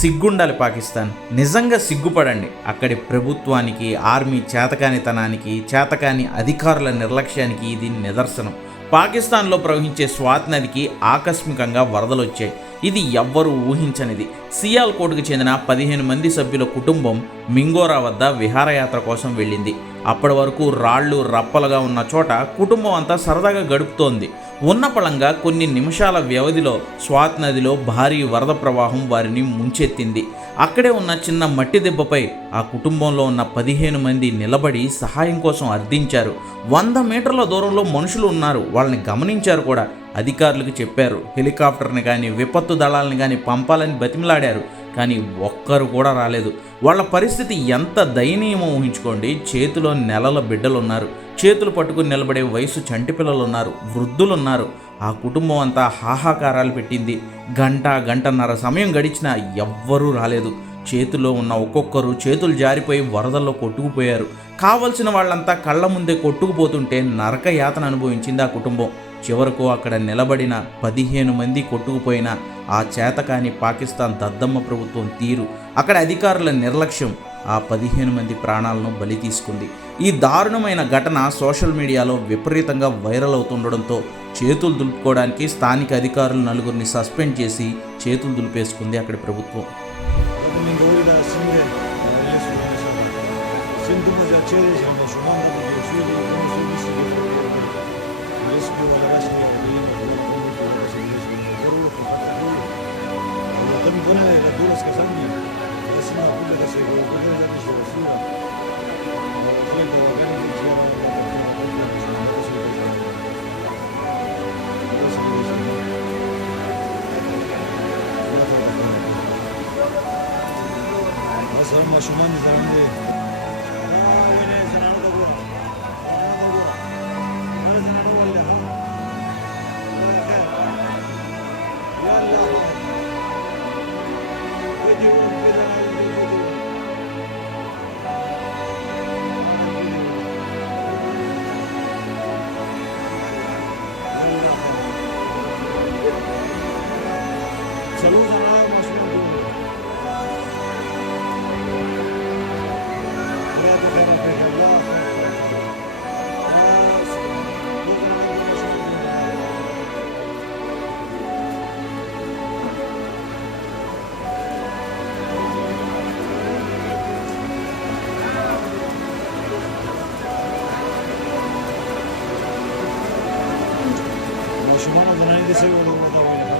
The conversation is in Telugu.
సిగ్గుండాలి పాకిస్తాన్, నిజంగా సిగ్గుపడండి. అక్కడి ప్రభుత్వానికి, ఆర్మీ చేతకానితనానికి, చేతకాని అధికారుల నిర్లక్ష్యానికి ఇది నిదర్శనం. పాకిస్తాన్లో ప్రవహించే స్వాత్ నదికి ఆకస్మికంగా వరదలొచ్చాయి. ఇది ఎవ్వరూ ఊహించనిది. సియాల్కోట్కు చెందిన 15 మంది సభ్యుల కుటుంబం మింగోరా వద్ద విహారయాత్ర కోసం వెళ్ళింది. అప్పటి వరకు రాళ్ళు రప్పలుగా ఉన్న చోట కుటుంబం అంతా సరదాగా గడుపుతోంది. ఉన్నపళంగా కొన్ని నిమిషాల వ్యవధిలో స్వాత్ నదిలో భారీ వరద ప్రవాహం వారిని ముంచెత్తింది. అక్కడే ఉన్న చిన్న మట్టి దెబ్బపై ఆ కుటుంబంలో ఉన్న 15 మంది నిలబడి సహాయం కోసం అర్థించారు. 100 మీటర్ల దూరంలో మనుషులు ఉన్నారు, వాళ్ళని గమనించారు కూడా. అధికారులకు చెప్పారు, హెలికాప్టర్ని కానీ విపత్తు దళాలను కానీ పంపాలని బతిమలాడారు. కానీ ఒక్కరు కూడా రాలేదు. వాళ్ళ పరిస్థితి ఎంత దయనీయమో ఊహించుకోండి. చేతిలో నెలల బిడ్డలున్నారు, చేతులు పట్టుకుని నిలబడే వయసు చంటి పిల్లలున్నారు, వృద్ధులున్నారు. ఆ కుటుంబం అంతా హాహాకారాలు పెట్టింది. గంటన్నర సమయం గడిచినా ఎవ్వరూ రాలేదు. చేతిలో ఉన్న ఒక్కొక్కరు చేతులు జారిపోయి వరదల్లో కొట్టుకుపోయారు. కావలసిన వాళ్ళంతా కళ్ళ ముందే కొట్టుకుపోతుంటే నరక యాతన అనుభవించింది ఆ కుటుంబం. చివరకు అక్కడ నిలబడిన 15 మంది కొట్టుకుపోయిన ఆ చేతకాని పాకిస్తాన్ దద్దమ్మ ప్రభుత్వం తీరు, అక్కడ అధికారుల నిర్లక్ష్యం ఆ 15 మంది ప్రాణాలను బలి తీసుకుంది. ఈ దారుణమైన ఘటన సోషల్ మీడియాలో విపరీతంగా వైరల్ అవుతుండడంతో చేతులు దులుపుకోవడానికి స్థానిక అధికారులు 4గురిని సస్పెండ్ చేసి చేతులు దులిపేసుకుంది అక్కడి ప్రభుత్వం. Maşuman izlendi. Maşuman adına ne seviyorlar orada oyunu.